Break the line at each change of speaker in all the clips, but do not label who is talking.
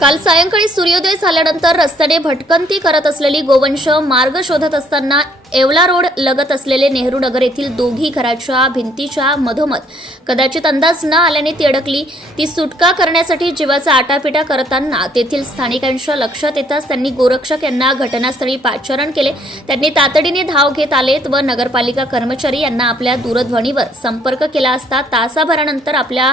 काल सायंकाळी सूर्योदय झाल्यानंतर रस्त्याने भटकंती करत असलेली गोवंश मार्ग शोधत असताना येवला रोड लगत असलेले नेहरू नगर येथील दोघी घराच्या भिंतीच्या मधोमध कदाचित अंदाज न आल्याने ती अडकली. ती सुटका करण्यासाठी जीवाचा आटापिटा करताना तेथील स्थानिकांच्या लक्षात येताच त्यांनी गोरक्षक यांना घटनास्थळी पाचारण केले. त्यांनी तातडीने धाव घेत आलेत व नगरपालिका कर्मचारी यांना आपल्या दूरध्वनीवर संपर्क केला असता तासाभरानंतर आपल्या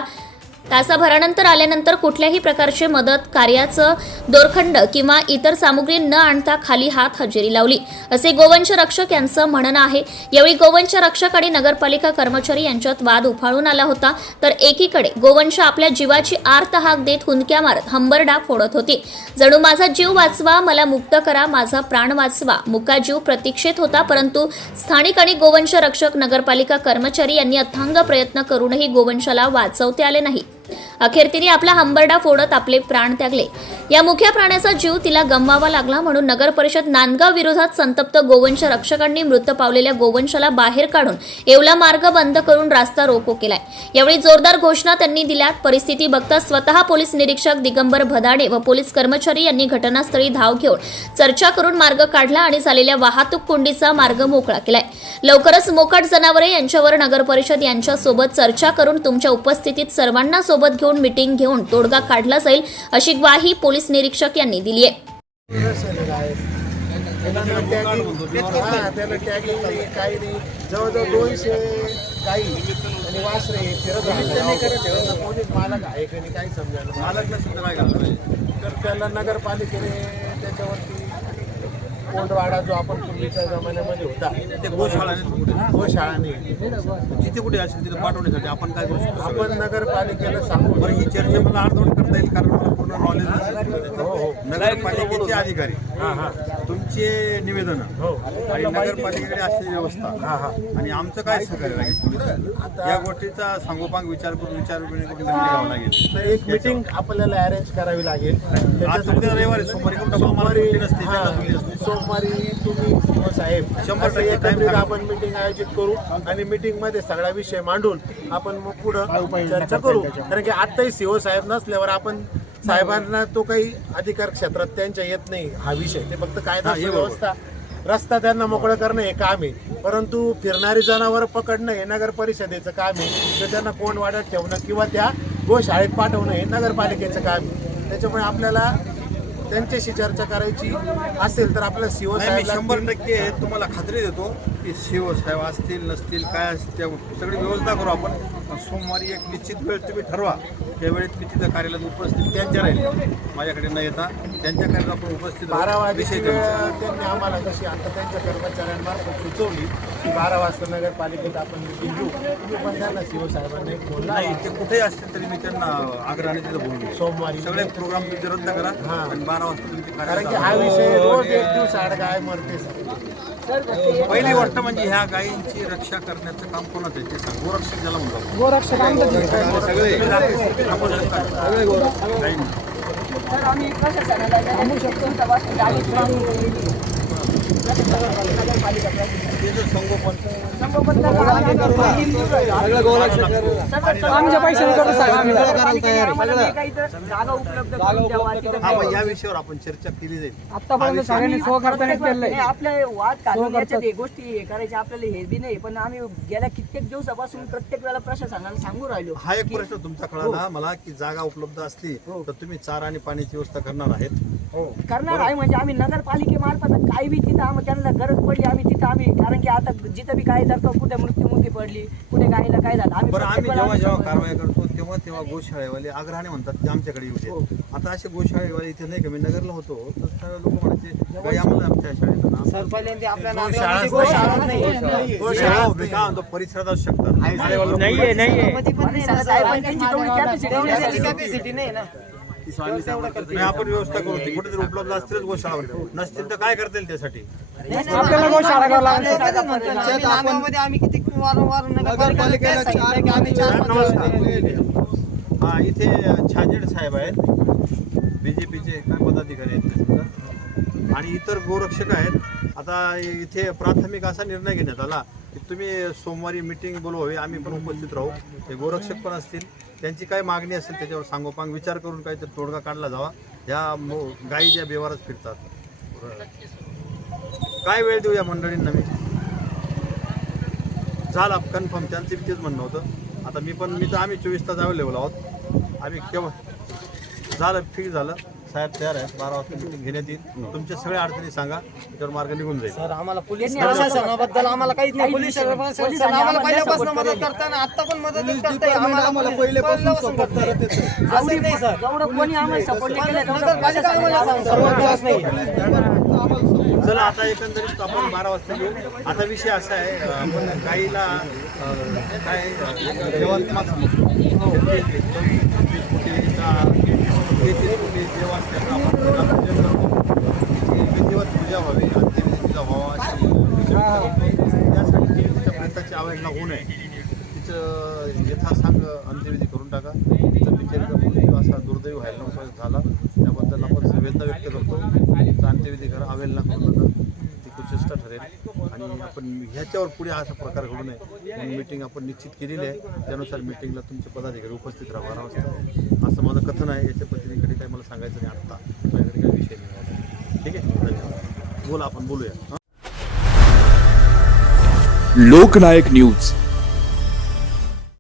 तासाभरानंतर आल्यानंतर कुठल्याही प्रकारचे मदत कार्याचं दोरखंड किंवा इतर सामुग्री न आणता खाली हात हजेरी लावली असे गोवंश रक्षक यांचं म्हणणं आहे. यावेळी गोवंश रक्षक आणि नगरपालिका कर्मचारी यांच्यात वाद उफाळून आला होता. तर एकीकडे गोवंश आपल्या जीवाची आर्त हाक देत हुंदक्या मारत हंबरडा फोडत होती. जणू माझा जीव वाचवा मला मुक्त करा माझा प्राण वाचवा मुका जीव प्रतीक्षेत होता परंतु स्थानिक आणि गोवंश रक्षक नगरपालिका कर्मचारी यांनी अथांग प्रयत्न करूनही गोवंशाला वाचवते आले नाही. अखेर तिने आपला हंबरडा फोडत आपले प्राण त्यागले. या मुख्या प्राण्याचा जीव तिला गमवावा लागला म्हणून नगर परिषद नांदगाव विरोधात संतप्त गोवंश रक्षकांनी मृत पावलेल्या गोवंशाला बाहेर काढून येवला मार्ग बंद करून रास्ता रोको केलाय. यावेळी जोरदार घोषणा त्यांनी दिल्या परिस्थिती बघता स्वतः पोलीस निरीक्षक दिगंबर भदाडे व पोलीस कर्मचारी यांनी घटनास्थळी धाव घेऊन चर्चा करून मार्ग काढला आणि झालेल्या वाहतूक कोंडीचा मार्ग मोकळा केलाय. लवकरच मोकाट जनावरे यांच्यावर नगर परिषद यांच्यासोबत चर्चा करून तुमच्या उपस्थितीत सर्वांना सोबत घेऊन मिटिंग घेऊन तोडगा काढला जाईल अशी ग्वाही पोलीस निरीक्षक यांनी दिली आहे.
काही जवळजवळ दोनशे काही आणि वासरे फिरत राहतात मालक आहे की नाही काही
काय
तर त्याला नगरपालिकेने त्याच्यावरती कोंडवाडा जो आपण पूर्वीच्या जमान्यामध्ये होता
ते गोशाळाने
गोशाळाने
जिथे कुठे असेल तिथे पाठवण्यासाठी आपण काय करू शकतो?
आपण नगरपालिकेला सांगू.
बरं ही चर्चा मला अर्धवट करता येईल कारण मला पूर्ण नॉलेज
हो हो.
नगरपालिकेचे अधिकारी.
हा हा.
तुमचे निवेदन.
हो.
आणि नगरपालिकेकडे असलेली व्यवस्था.
हा हा.
आणि आमचं काय सहकार्य लागेल? या गोष्टीचा सांगोपांग विचार करून विचार घ्यावा लागेल.
तर एक मिटिंग आपल्याला अरेंज करावी लागेल.
आज उद्या रविवारी सोमवारी कुठं
सोमवारी हा. सोमवारी तुम्ही किंवा साहेब.
शंभर टक्के
एकत्रित. आपण मिटिंग आयोजित करू आणि मिटिंगमध्ये सगळा विषय मांडून आपण मग पुढं चर्चा करू. कारण की आताही सीओ साहेब नसल्यावर आपण साहेबांना तो काही अधिकार क्षेत्रात त्यांच्या येत नाही हा विषय. ते फक्त कायदा. व्यवस्था रस्ता त्यांना मोकळं करणं हे काम आहे. परंतु फिरणारी जनावर पकडणं हे नगर परिषदेचं काम आहे. तर त्यांना कोण वाड्यात ठेवणं किंवा त्या गोशाळेत पाठवणं हे नगरपालिकेचं काम आहे. त्याच्यामुळे आपल्याला त्यांच्याशी चर्चा करायची असेल तर आपल्याला सीओ
नाही मी
साहेब
शंभर टक्के तुम्हाला खात्री देतो की शिव साहेब असतील नसतील काय असतील सगळी व्यवस्था करू आपण. पण सोमवारी एक निश्चित वेळ तुम्ही ठरवा. त्या वेळेत मी तिथं कार्यालयात उपस्थित त्यांच्या राहील माझ्याकडे न येता त्यांच्या आपण उपस्थित.
बारा वाजेची
विषय
वेळ. त्यांनी आम्हाला कशी आता त्यांच्या कर्मचाऱ्यांमार्फत सुचवली की बारा वाजता नगरपालिकेत आपण मिटिंग घेऊ तुम्ही पण त्यांना सीओ साहेबांना एक फोन
नाही. ते कुठेही असतील तरी मी त्यांना आग्रहाने तिथं बोलू
सोमवारी
सगळे प्रोग्राम तुम्ही रद्द करा
हा.
आणि बारा वाजता तुमची
कारण की हा विषय रोज एक दिवस आड गाय मरते.
पहिली गोष्ट म्हणजे ह्या गायींची रक्षा करण्याचं काम कोणाचं आहे ते सांग गोरक्षक ज्याला म्हणतो आपण.
तर आम्ही प्रशासनाला तुमचा वास्तू गाडी नगरपालिका
ते जर संगोपन
आमच्या पैशाने करू
हा या विषयावर आपण चर्चा केली जाईल.
आतापर्यंत सगळ्यांनी सहकार्याने केलंय. आपले वाद हे गोष्टी हे करायच्या आपल्याला हे बी नाही पण आम्ही गेल्या कित्येक दिवसापासून प्रत्येक वेळा प्रशासनाला सांगू राहिलो
हा एक प्रश्न तुमचा कळाला मला की जागा उपलब्ध असली तर तुम्ही चारा आणि पाण्याची व्यवस्था करणार आहेत.
करणार आहे म्हणजे आम्ही नगरपालिकेमार्फत काही बी तिथं त्यांना गरज पडली आम्ही तिथं आम्ही कारण की आता जिथं बी काय का कुठे मृत्यूमुखी पडली कुठे गायला काय झालं आम्ही
बरं आम्ही
प्रत्येक
जेव्हा जेव्हा कारवाई करतो तेव्हा तेव्हा गोशाळेवाले आग्रहाने म्हणतात ते आमच्याकडे येऊ दे. आता असे गोशाळेवाले इथे नाही का? मी नगरला होतो तर सगळे लोक म्हणायचे आम्हाला आमच्या शाळेत आणा."
शाळाच
गोशाळा
नाही.
नाही.
हो, म्हणतो परिसरात असू शकतात.
साहेबांची तेवढी कॅपॅसिटी नाही.
नाही, आपण व्यवस्था करू. ती कुठेतरी उपलब्ध असतीलच गोशाळा नसतील तर काय करता येईल त्यासाठी
आपल्याला गोशाळा करावं
आम्ही किती वारंवार नगरपालिकेला सांगितलं की आम्ही चार
नमस्कार. हा इथे छाजेड साहेब आहेत. बी जे पीचे काय पदाधिकारी आहेत ते आणि इतर गोरक्षक आहेत. आता इथे प्राथमिक असा निर्णय घेण्यात आला. की तुम्ही सोमवारी मिटिंग बोलवावी आम्ही पण उपस्थित राहू. ते गोरक्षक पण असतील. त्यांची काय मागणी असेल त्याच्यावर सांगोपांग विचार करून काहीतरी तोडगा काढला जावा. ह्या मो गायी ज्या बेवारच फिरतात. काय वेळ देऊ या मंडळींना मी? झाला कन्फर्म त्यांचं बी तेच म्हणणं होतं. आता मी पण मी तर आम्ही चोवीस तास अवेलेबल आहोत. आम्ही केव्हा झालं ठीक झालं. साहेब तयार आहे बारा वाजता मिटिंग घेण्यात येईल. तुमच्या सगळ्या अडचणी सांगा. त्याच्यावर मार्ग निघून जाईल.
सर आम्हाला पोलीस प्रशासनाबद्दल आम्हाला काहीच नाही. पोलीस प्रशासन आम्हाला पहिल्यापासून मदत. करताना आता पण मदत करताय. आम्हाला पहिल्यापासून सपोर्ट करत असं नाही सर.
कोणी आम्हाला सपोर्ट
नाही.
चला आता एकंदरीत आपण बारा वाजता घेऊ आता विषय असा आहे आपण गाईला काय अं, यवतमाळ समजतो तेहतीस कोटीचा तेहतीस कोटी देव असल्याचं आपण त्याला पूजन करतो ती पूजा व्हावी अंत्यविधीचा व्हावा अशी विचार करतो. त्यासाठी तिच्या प्रेताची अवहेलना होऊ नये तिचं यथासांग अंत्यविधी करून टाका तिचं बिचारीचा मृत्यू असा दुर्दैव व्हायला नको झाला त्याबद्दल आपण संवेदना व्यक्त करतो तिचा अंत्यविधी करा अवहेलना करू नका ती कुचेष्टा ठरेल आणि आपण ह्याच्यावर पुढे असा प्रकार घडू नये म्हणून मीटिंग आपण निश्चित केलेली आहे त्यानुसार मीटिंगला तुमचे पदाधिकारी उपस्थित राहा बारा वाजता असं माझं कथन आहे याच्या पद्धतीकडे काही मला सांगायचं नाही आत्ता. माझ्याकडे काही विषय नाही ठीक आहे? धन्यवाद. बोला आपण बोलूया.
लोकनायक न्यूज.